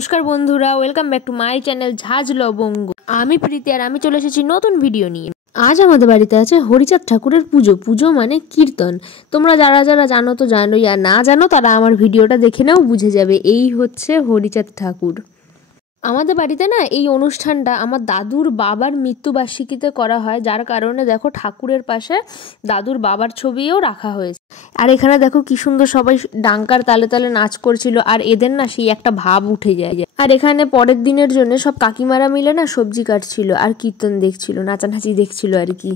নমস্কার বন্ধুরা, welcome back to my channel ঝাঁঝ লবঙ্গ। আমি প্রীতি আর আমি চলে এসেছি নতুন ভিডিও নিয়ে। আজ আমাদের বাড়িতে আছে হরিচাঁদ ঠাকুরের পুজো। পুজো মানে কীর্তন। তোমরা যারা যারা জানো তো জানোই, আর না জানো তারা আমার ভিডিওটা দেখে নাও, বুঝে যাবে। এই হচ্ছে হরিচাঁদ ঠাকুর। আমাদের বাড়িতে না এই অনুষ্ঠানটা আমার দাদুর বাবার মৃত্যুবার্ষিকীতে করা হয়, যার কারণে দেখো ঠাকুরের পাশে দাদুর বাবার ছবিও রাখা হয়েছে। আর এখানে দেখো কি সুন্দর সবাই ডাঙ্কার তালে তালে নাচ করছিল, আর এদের না সেই একটা ভাব উঠে যায়। আর এখানে পরের দিনের জন্য সব কাকিমারা মিলে না সবজি কাটছিল আর কীর্তন দেখছিল, নাচানাচি দেখছিল আর কি।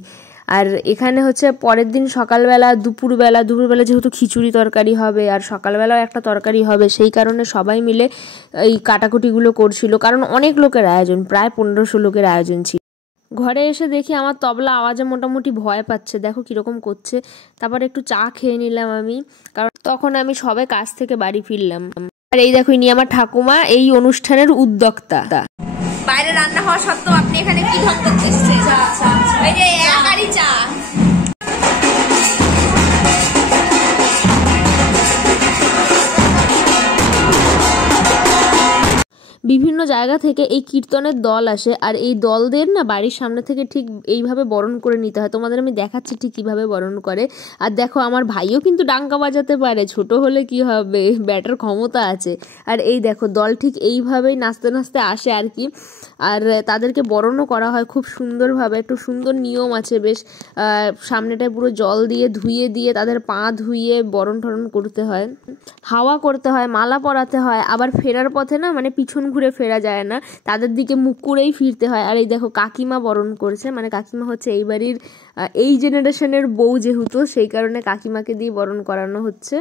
আর এখানে হচ্ছে পরের দিন সকালবেলা দুপুরবেলা যেহেতু খিচুড়ি তরকারি হবে আর সকালবেলাও একটা তরকারি হবে, সেই কারণে সবাই মিলে এই কাটাকুটিগুলো করছিল। কারণ অনেক লোকের আয়োজন, প্রায় 1500 লোকের আয়োজন ছিল। ঘরে এসে দেখি আমার তবলা আওয়াজে মোটামুটি ভয় পাচ্ছে, দেখো কিরকম করছে। তারপর একটু চা খেয়ে নিলাম আমি, কারণ তখন আমি সবে কাজ থেকে বাড়ি ফিরলাম। আর এই দেখো ইনি আমার ঠাকুমা, এই অনুষ্ঠানের উদ্যোক্তা। বাইরে রান্না হওয়া সত্ত্বেও আপনি এখানে কি ঢং করতেছেন? এই যে একারি চা। বিভিন্ন জায়গা থেকে এই কীর্তনের দল আসে, আর এই দলদের না বাড়ির সামনে থেকে ঠিক এইভাবে বরণ করে নিতে হয়। তোমাদের আমি দেখাচ্ছি ঠিক কীভাবে বরণ করে। আর দেখো আমার ভাইও কিন্তু ডাঙ্কা বাজাতে পারে, ছোট হলে কি হবে, ব্যাটার ক্ষমতা আছে। আর এই দেখো দল ঠিক এইভাবেই নাচতে নাচতে আসে আর কি। আর তাদেরকে বরণও করা হয় খুব সুন্দরভাবে, একটু সুন্দর নিয়ম আছে বেশ। সামনেটায় পুরো জল দিয়ে ধুইয়ে দিয়ে তাদের পা ধুইয়ে বরণ টরণ করতে হয়, হাওয়া করতে হয়, মালা পরাতে হয়। আবার ফেরার পথে না মানে পিছন ঘুরে ফেরা যায় না, তাদের দিকে মুখ করেই ফিরতে হয়। আর এই দেখো কাকিমা বরণ করছে, মানে কাকিমা হচ্ছে এই বাড়ির এই জেনারেশনের বউ যেহেতু, সেই কারণে কাকিমাকে দিয়ে বরণ করানো হচ্ছে।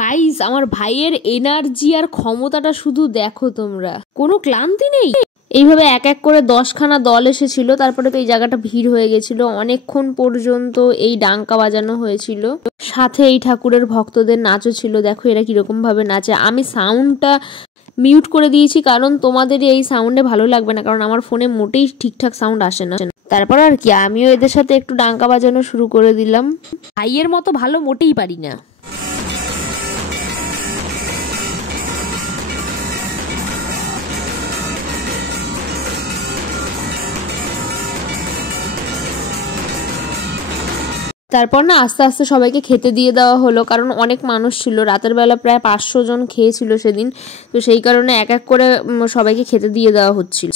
গাইস, আমার ভাইয়ের এনার্জি আর ক্ষমতাটা শুধু দেখো তোমরা, কোনো ক্লান্তি নেই। এইভাবে এক এক করে 10খানা দল এসেছিল, তারপরে তো এই জায়গাটা ভিড় হয়ে গেছিল, অনেকক্ষণ পর্যন্ত এই ডাঙ্কা বাজানো হয়েছিল। সাথে এই ঠাকুরের ভক্তদের নাচও ছিল, দেখো এরা কিরকম ভাবে নাচে। আমি সাউন্ডটা মিউট করে দিয়েছি, কারণ তোমাদের এই সাউন্ডে ভালো লাগবে না, কারণ আমার ফোনে মোটেই ঠিকঠাক সাউন্ড আসে না। তারপর আর কি আমিও এদের সাথে একটু ডাঙ্কা বাজানো শুরু করে দিলাম। ভাইয়ের মতো ভালো মোটেই পারি না। তারপর না আস্তে আস্তে সবাইকে খেতে দিয়ে দেওয়া হলো, কারণ অনেক মানুষ ছিল, রাতের বেলা প্রায় 500 জন খেয়েছিল সেদিন। তো সেই কারণে এক এক করে সবাইকে খেতে দিয়ে দেওয়া হচ্ছিল।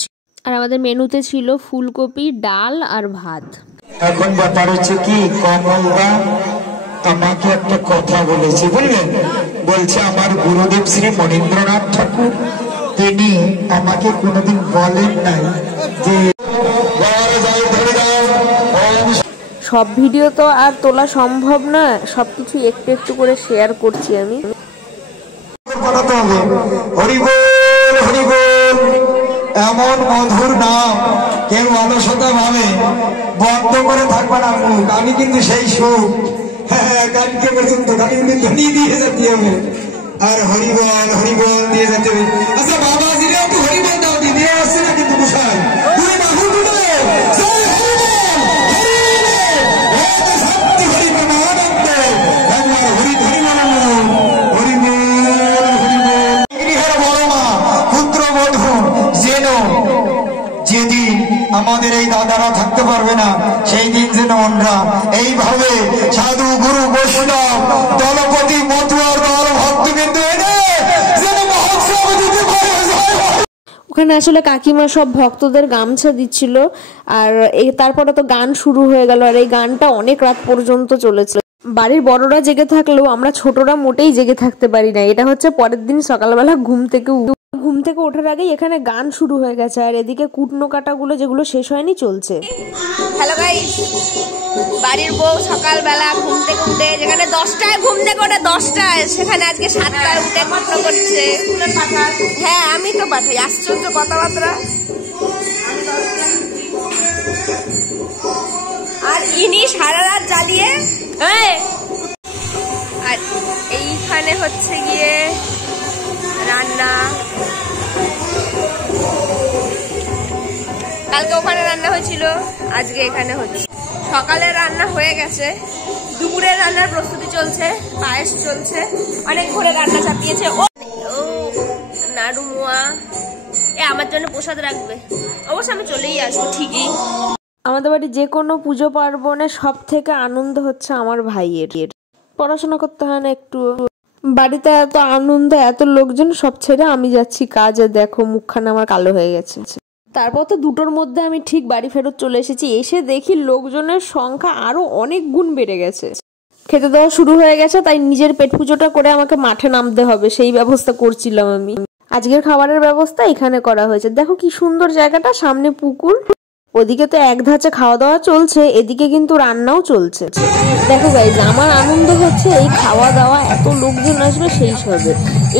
আর আমাদের মেনুতে ছিল ফুলকপি, ডাল আর ভাত। এখন ব্যাপার হচ্ছে কি, কমলদা আমাকে একটা কথা বলেছে, বুঝলেন? বলছে আমার গুরুদেব শ্রী মনীন্দ্রনাথ ঠাকুর, তিনি আমাকে কোনোদিন বলেন নাই যে সব ভিডিও তো আর তোলা সম্ভব না, সবকিছু একটু একটু করে শেয়ার করছি আমি। এমন মধুর নাম কেউ অলসতা ভাবে বন্ধ করে থাকবে না মুখ। আমি কিন্তু সেই সুখ কালকে পর্যন্ত খালি ধ্বনি দিয়ে যেতে হবে, আর হরিবল দিয়ে যেতে হবে। আচ্ছা বাবা জিরা একটু হরিবল দাও, দিয়ে আসছে না কিন্তু মশাই যেদিন আমাদের এই দাদারা থাকতে পারবে না, সেই দিন যেন আমরা এইভাবে সাধু গুরু বৈষ্ণব দলপতি মতুয়ার দল ভক্তবৃন্দ ওখানে আসলে কাকিমা সব ভক্তদের গামছা দিচ্ছিল। আর এই তারপরে তো গান শুরু হয়ে গেল, আর এই গানটা অনেক রাত পর্যন্ত চলেছিল। বাড়ির বড়রা জেগে থাকলেও আমরা ছোটরা মোটেই জেগে থাকতে পারি না। এটা হচ্ছে পরের দিন সকালবেলা ঘুম থেকে ওঠার আগেই এখানে গান শুরু হয়ে গেছে, আর এদিকে কুটনো কাটাগুলো যেগুলো শেষ হয়নি চলছে। হ্যালো গাইস, বাড়ির বউ সকালবেলা ঘুম থেকে উঠে, যেখানে 10টায় ঘুম থেকে ওঠে 10টায়, সেখানে আজকে 7টায় উঠে কষ্ট করছে। হ্যাঁ আমি তো পাঠাই, আশ্চর্য কথাবার্তা। আর ইনি সারা রাত জ্বালিয়ে হচ্ছে গিয়ে রান্না। কালকে ওখানে রান্না হয়েছিল, আজকে এখানে হচ্ছে। সকালে রান্না হয়ে গেছে, দুপুরের রান্নার প্রস্তুতি চলছে, পায়েস চলছে, অনেক ঘরে রান্না চাপিয়েছে। ও নাড়ু মোয়া আমার জন্য প্রসাদ রাখবে, অবশ্য আমি চলেই আসবো ঠিকই। আমাদের বাড়ি যে কোনো পুজো পার্বণে সব থেকে আনন্দ হচ্ছে আমার ভাইয়ের। পড়াশোনা করতে হয় না একটু, বাড়িতে এত আনন্দ, এত লোকজন, সব ছেড়ে আমি যাচ্ছি কাজে। দেখো মুখখানা আমার কালো হয়ে গেছে। তারপর তো 2টোর মধ্যে আমি ঠিক বাড়ি ফেরত চলে এসেছি। এসে দেখি লোকজনের সংখ্যা আরো অনেক গুণ বেড়ে গেছে। খেতে দেওয়া শুরু হয়ে গেছে, তাই নিজের পেট পুজোটা করে আমাকে মাঠে নামতে হবে, সেই ব্যবস্থা করছিলাম আমি। আজকের খাবারের ব্যবস্থা এখানে করা হয়েছে। দেখো কি সুন্দর জায়গাটা, সামনে পুকুর, ওদিকে তো এক ধাঁচে খাওয়া দাওয়া চলছে, এদিকে কিন্তু রান্নাও চলছে। দেখো গাইজ, আমার আনন্দ হচ্ছে এই খাওয়া দাওয়া, এত লোকজন আসবে সেই সবে।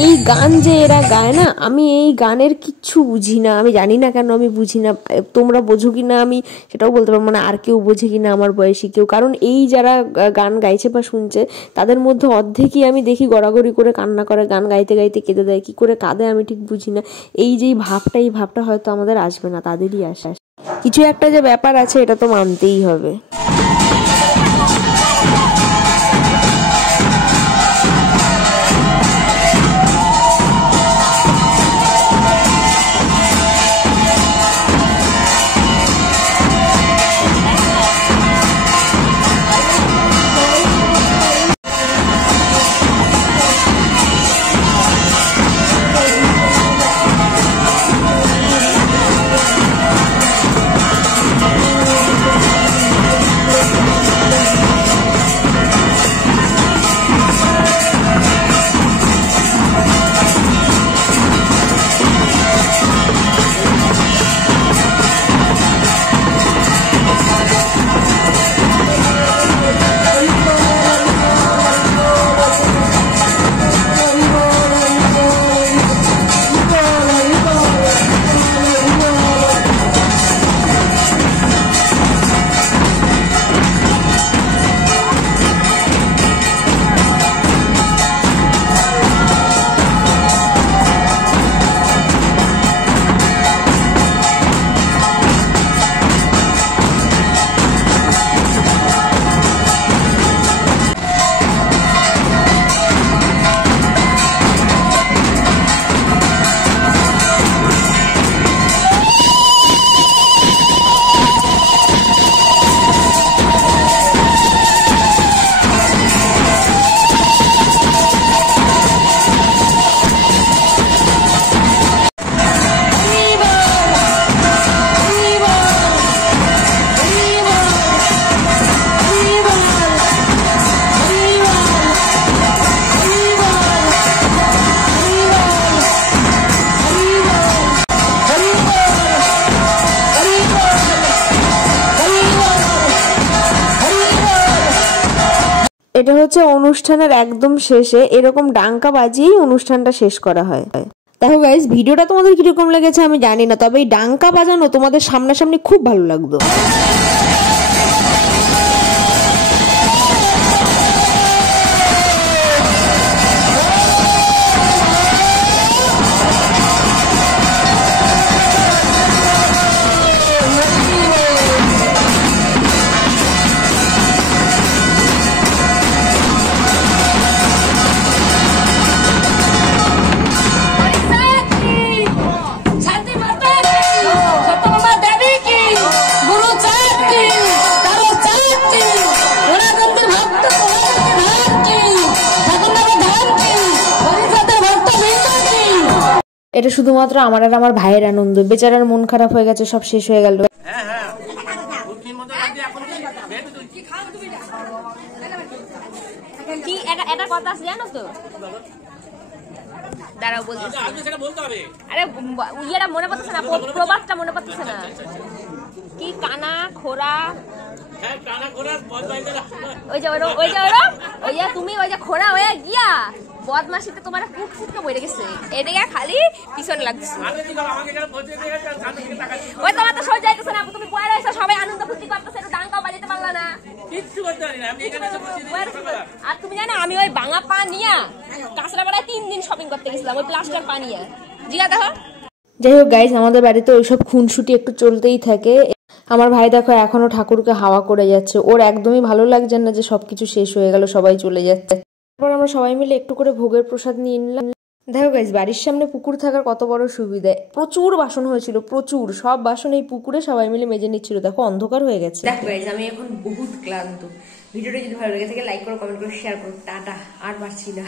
এই গান যে এরা গায় না, আমি এই গানের কিচ্ছু বুঝি না, আমি জানি না কেন আমি বুঝি না। তোমরা বোঝো কিনা আমি সেটাও বলতে পারবো না, আর কেউ বোঝে কিনা আমার বয়সী কেউ। কারণ এই যারা গান গাইছে বা শুনছে, তাদের মধ্যে অর্ধেকই আমি দেখি গড়াগড়ি করে কান্না করে, গান গাইতে গাইতে কেঁদে দেয়। কি করে কাঁদে আমি ঠিক বুঝি না। এই যে ভাবটা, এই ভাবটা হয়তো আমাদের আসবে না, তাদেরই আসে। কিছু একটা যে ব্যাপার আছে, এটা তো মানতেই হবে। এটা হচ্ছে অনুষ্ঠানের একদম শেষে এরকম ডাঙ্কা বাজিয়েই অনুষ্ঠানটা শেষ করা হয়। দেখো গাইস, ভিডিওটা তোমাদের কিরকম লেগেছে আমি জানি না, তবে এই ডাঙ্কা বাজানো তোমাদের সামনাসামনি খুব ভালো লাগতো। এটা শুধুমাত্র আমার আর আমার ভাইয়ের আনন্দ। বেচারার মন খারাপ হয়ে গেছে, সব শেষ হয়ে গেল। কি এটা কথা আছে জানো তো? দাঁড়াও বলতেছি। আরে ইয়েটা মনে পড়তেছে না, প্রবাদটা মনে পড়তেছে না। কি কানা খোরা, ওই যে তুমি ওই যে খোরা হয়ে গিয়া বদমাশিতে তোমার কুক ফুটকে বইরে গেছে, এদিকে খালি পিছন লাগছে। ওই তোমার তো সহ্য হইতেছে না, তুমি বয়ে রয়েছো, সবাই আনন্দ ফুর্তি করতেছে, একটু ডাঙ্কাও বাজাতে পারলা না। আর তুমি জানো আমি ওই ভাঙা পা নিয়া কাছে কাঁচরাপাড়ায় 3 দিন শপিং করতে গেছিলাম ওই প্লাস্টার পানিয়া জিয়া দেখো। যাই হোক গাইস, আমাদের বাড়িতে ওইসব খুনসুটি একটু চলতেই থাকে। আমার ভাই দেখো এখনো ঠাকুরকে হাওয়া করে যাচ্ছে, ওর একদমই ভালো লাগছে না যে সবকিছু শেষ হয়ে গেল, সবাই চলে যাচ্ছে। তারপর আমরা সবাই মিলে একটু করে ভোগের প্রসাদ নিয়ে নিলাম। দেখো গাইস, বাড়ির সামনে পুকুর থাকার কত বড় সুবিধা। প্রচুর বাসন হয়েছিল, প্রচুর, সব বাসন এই পুকুরে সবাই মিলে মেজে নিচ্ছিল। দেখো অন্ধকার হয়ে গেছে। দেখো গাইস, আমি এখন বহুত ক্লান্ত। ভিডিওটা যদি ভালো লেগে থাকে লাইক করো, কমেন্ট করো, শেয়ার করো। টাটা, আর পারছি না।